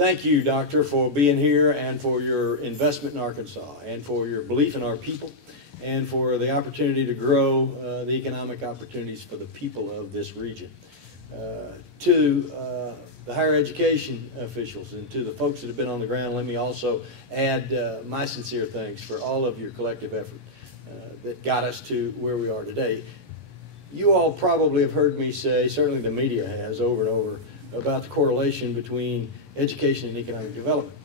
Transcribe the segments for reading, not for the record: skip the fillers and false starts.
Thank you, Doctor, for being here and for your investment in Arkansas and for your belief in our people and for the opportunity to grow the economic opportunities for the people of this region. To the higher education officials and to the folks that have been on the ground, let me also add my sincere thanks for all of your collective effort that got us to where we are today. You all probably have heard me say, certainly the media has over and over, about the correlation between education and economic development.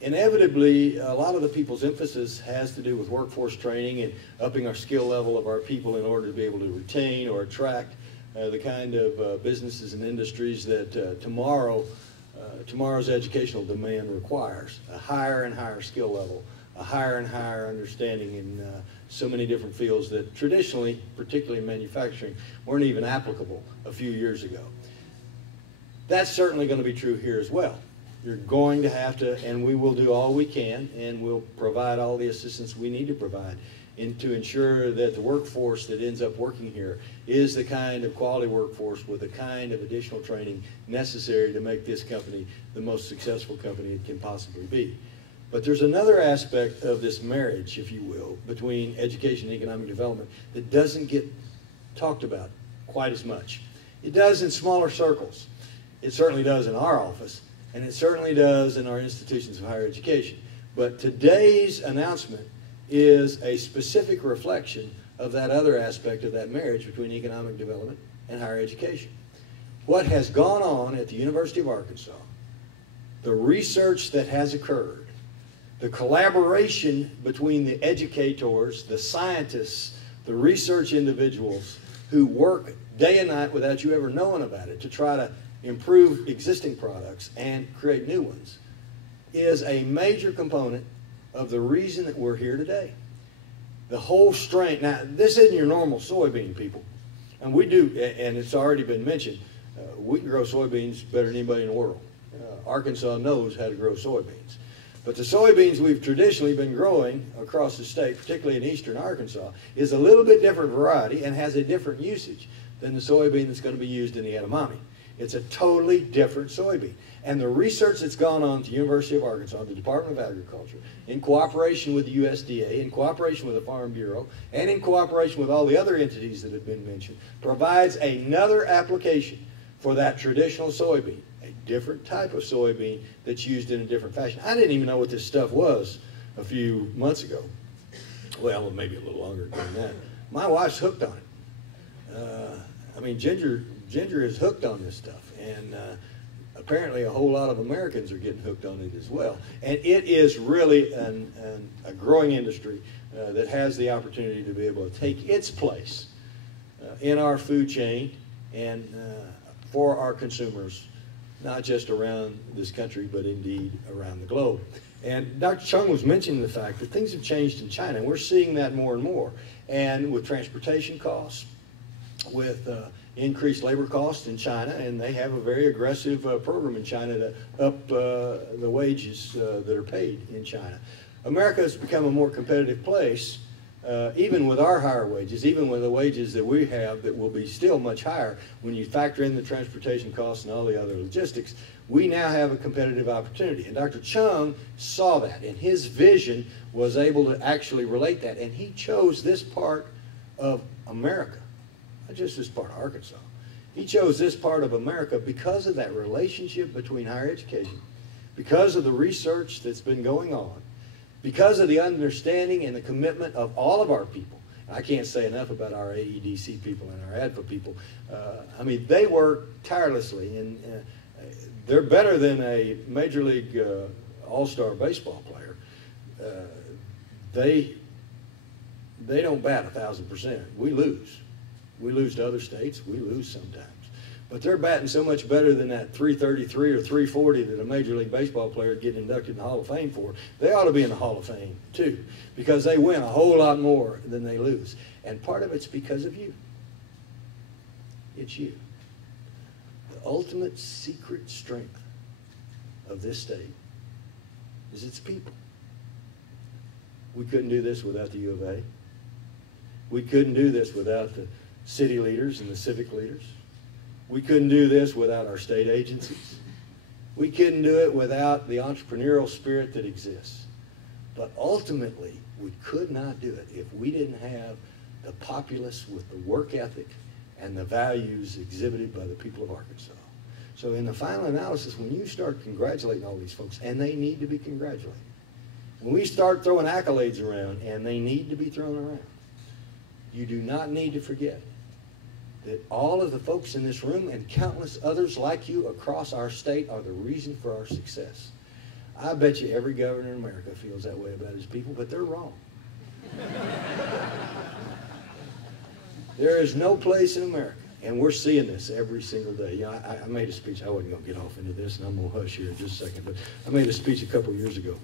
Inevitably, a lot of the people's emphasis has to do with workforce training and upping our skill level of our people in order to be able to retain or attract the kind of businesses and industries that tomorrow's educational demand requires. A higher and higher skill level, a higher and higher understanding in so many different fields that traditionally, particularly in manufacturing, weren't even applicable a few years ago. That's certainly going to be true here as well. You're going to have to, and we will do all we can, and we'll provide all the assistance we need to provide to ensure that the workforce that ends up working here is the kind of quality workforce with the kind of additional training necessary to make this company the most successful company it can possibly be. But there's another aspect of this marriage, if you will, between education and economic development that doesn't get talked about quite as much. It does in smaller circles. It certainly does in our office, and it certainly does in our institutions of higher education. But today's announcement is a specific reflection of that other aspect of that marriage between economic development and higher education. What has gone on at the University of Arkansas, the research that has occurred, the collaboration between the educators, the scientists, the research individuals who work day and night without you ever knowing about it to try to improve existing products and create new ones, is a major component of the reason that we're here today. The whole strain, now this isn't your normal soybean, people, and we do, and it's already been mentioned, we can grow soybeans better than anybody in the world. Arkansas knows how to grow soybeans. But the soybeans we've traditionally been growing across the state, particularly in eastern Arkansas, is a little bit different variety and has a different usage than the soybean that's going to be used in the Edamame. It's a totally different soybean. And the research that's gone on at the University of Arkansas, the Department of Agriculture, in cooperation with the USDA, in cooperation with the Farm Bureau, and in cooperation with all the other entities that have been mentioned, provides another application for that traditional soybean, a different type of soybean that's used in a different fashion. I didn't even know what this stuff was a few months ago. Well, maybe a little longer than that. My wife's hooked on it. I mean, Ginger is hooked on this stuff, and apparently a whole lot of Americans are getting hooked on it as well. And it is really a growing industry that has the opportunity to be able to take its place in our food chain and for our consumers, not just around this country, but indeed around the globe. And Dr. Chung was mentioning the fact that things have changed in China, and we're seeing that more and more. And with transportation costs, with increased labor costs in China, and they have a very aggressive program in China to up the wages that are paid in China. America has become a more competitive place, even with our higher wages, even with the wages that we have that will be still much higher when you factor in the transportation costs and all the other logistics. We now have a competitive opportunity. And Dr. Chung saw that, and his vision was able to actually relate that. And he chose this part of America, not just this part of Arkansas. He chose this part of America because of that relationship between higher education, because of the research that's been going on, because of the understanding and the commitment of all of our people. I can't say enough about our AEDC people and our ADFA people. I mean, they work tirelessly, and they're better than a Major League All-Star baseball player. They don't bat 1,000%. We lose. We lose to other states. We lose sometimes. But they're batting so much better than that 333 or 340 that a Major League Baseball player would get inducted in the Hall of Fame for. They ought to be in the Hall of Fame, too, because they win a whole lot more than they lose. And part of it's because of you. It's you. The ultimate secret strength of this state is its people. We couldn't do this without the U of A. We couldn't do this without the city leaders and the civic leaders. We couldn't do this without our state agencies. We couldn't do it without the entrepreneurial spirit that exists. But ultimately, we could not do it if we didn't have the populace with the work ethic and the values exhibited by the people of Arkansas. So in the final analysis, when you start congratulating all these folks, and they need to be congratulated, when we start throwing accolades around, and they need to be thrown around, you do not need to forget that all of the folks in this room and countless others like you across our state are the reason for our success. I bet you every governor in America feels that way about his people, but they're wrong. There is no place in America, and we're seeing this every single day. You know, I made a speech. I wasn't going to get off into this, and I'm going to hush here in just a second, but I made a speech a couple years ago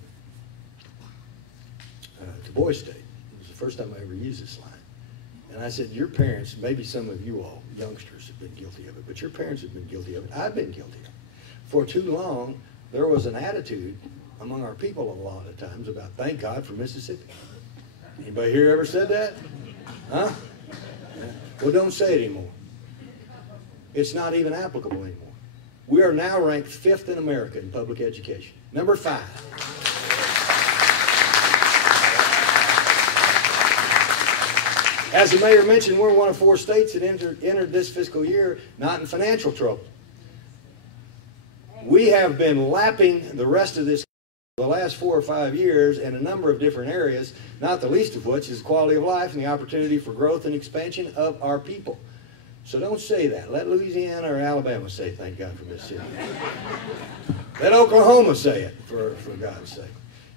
to Boys State. It was the first time I ever used this line. And I said, your parents, maybe some of you all, youngsters, have been guilty of it, but your parents have been guilty of it. I've been guilty of it. For too long, there was an attitude among our people a lot of times about thank God for Mississippi. Anybody here ever said that? Huh? Well, don't say it anymore. It's not even applicable anymore. We are now ranked 5th in America in public education. Number 5. As the mayor mentioned, we're one of 4 states that entered this fiscal year not in financial trouble. We have been lapping the rest of this the last 4 or 5 years in a number of different areas, not the least of which is quality of life and the opportunity for growth and expansion of our people. So don't say that. Let Louisiana or Alabama say thank God for Mississippi. Let Oklahoma say it, for God's sake.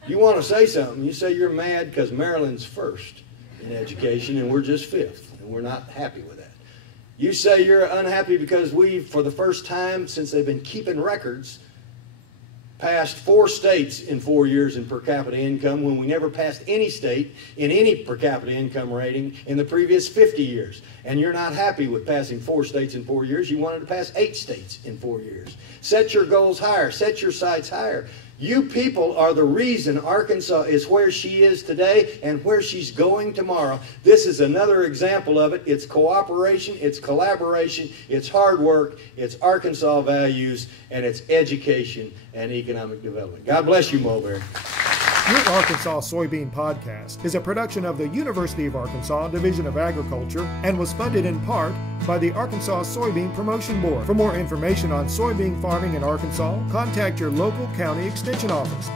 You want to say something, you say you're mad because Maryland's 1st in education and we're just 5th, and we're not happy with that. You say you're unhappy because we, for the first time since they've been keeping records, passed 4 states in 4 years in per capita income when we never passed any state in any per capita income rating in the previous 50 years. And you're not happy with passing 4 states in 4 years. You wanted to pass 8 states in 4 years. Set your goals higher. Set your sights higher. You people are the reason Arkansas is where she is today and where she's going tomorrow. This is another example of it. It's cooperation, it's collaboration, it's hard work, it's Arkansas values, and it's education and economic development. God bless you, Mulberry. Your Arkansas Soybean Podcast is a production of the University of Arkansas Division of Agriculture and was funded in part by the Arkansas Soybean Promotion Board. For more information on soybean farming in Arkansas, contact your local county extension office.